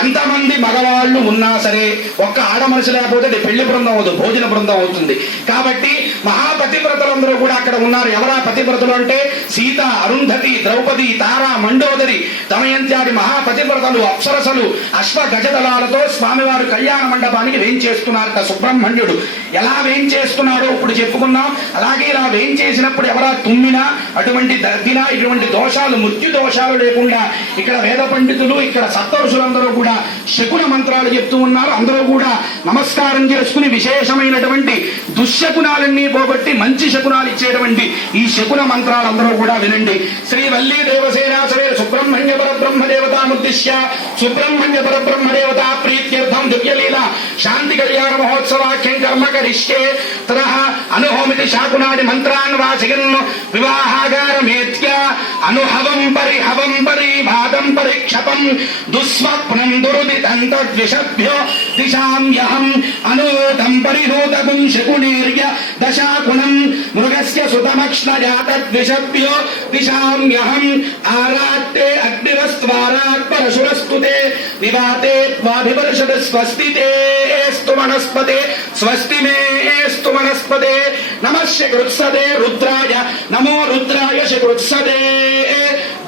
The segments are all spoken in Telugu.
ఎంతమంది మగవాళ్ళు ఉన్నా సరే ఒక్క ఆడ మనిషి లేకపోతే పెళ్లి బృందం అవుతుంది, భోజన బృందం అవుతుంది. కాబట్టి మహాపతివ్రతలందరూ కూడా అక్కడ ఉన్నారు. ఎవరా పతివ్రతలు అంటే సీత, అరుంధతి, ద్రౌపది, తార, మండోదరి, దమయంత్యాది మహాపతివ్రతలు, అప్సరసలు అశ్వ గజదళాలతో స్వామివారు కళ్యాణ మండపానికి వేంచేస్తున్నారట. సుబ్రహ్మణ్యుడు ఎలా వేంచేస్తున్నాడో ఇప్పుడు చెప్పుకున్నాం. అలాగే ఇలా వేంచేసినప్పుడు ఎవరా తుమ్మినా, అటువంటి దగ్గినా, ఇటువంటి దోషాలు, మృత్యు దోషాలు లేకుండా ఇక్కడ వేద పండితులు, ఇక్కడ సప్తఋషులందరూ కూడా శకున మంత్రాలు చెప్తూ ఉన్నారు. అందరూ కూడా నమస్కారం చేసుకుని విశేషమైనటువంటి దుశ్శకునాలన్నీ పోగొట్టి మంచి శకునాలు ఇచ్చేటువంటి ఈ శకున మంత్రాలు అందరూ కూడా వినండి. శ్రీ వల్లీ దేవసేనాసరే సుబ్రహ్మణ్య పరబ్రహ్మ దేవతాముద్దిశ్య సుబ్రహ్మణ్య పరబ్రహ్మ దేవతా ప్రీత్యర్థం దివ్యలీల శాంతి కళ్యాణ మహోత్సవాఖ్యం కర్మ కరిష్యే తదః అనుహోమితి శాకునాది మంత్రాన్ వాసిగన్ వివాహాగారమేత్య అనుహవం పరిభాతం పరిక్షపం దుస్వప్నం దురుదితం తద్విషభ్యో దిశామ్యహం అనూతం పరిహూతకం శకునేర్య దశాకుణం మృగస్య సుతమక్ష్ణజా తద్విషభ్యో దిశామ్యహం ఆరాత్తే అగ్నిరస్త్వారాత్ పరశురస్తుతే వివాతే త్వాభివర్షద స్వస్తితే స్తు వనస్పతే స్వస్తి మే స్తు వనస్పతే నమః శకృత్సదే రుద్రాయ నమో రుద్రాయ శకృత్సదే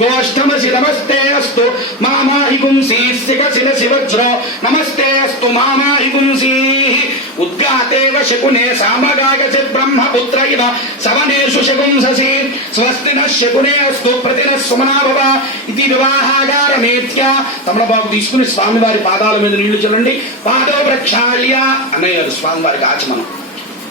గోష్ఠమసి నమస్తే అస్తు మామాహి పుంసీ శిఖశిలసి వజ్రో నమస్తే అస్తు మామాహి పుంసీ ఉద్గాతేవ శకునే సామగాయసి బ్రహ్మపుత్ర ఇవ సవనేషు శకుంససి స్వస్తి నః శకునే అస్తు ప్రతినః సుమనా భవ ఇది వివాహాగారమేత్య. తమలపాకు తీసుకుని స్వామివారి పాదాల మీద నీళ్లు చల్లండి. పాదో ప్రక్షాళ్య అన్నయ్యారు స్వామివారికి ఆచమనం.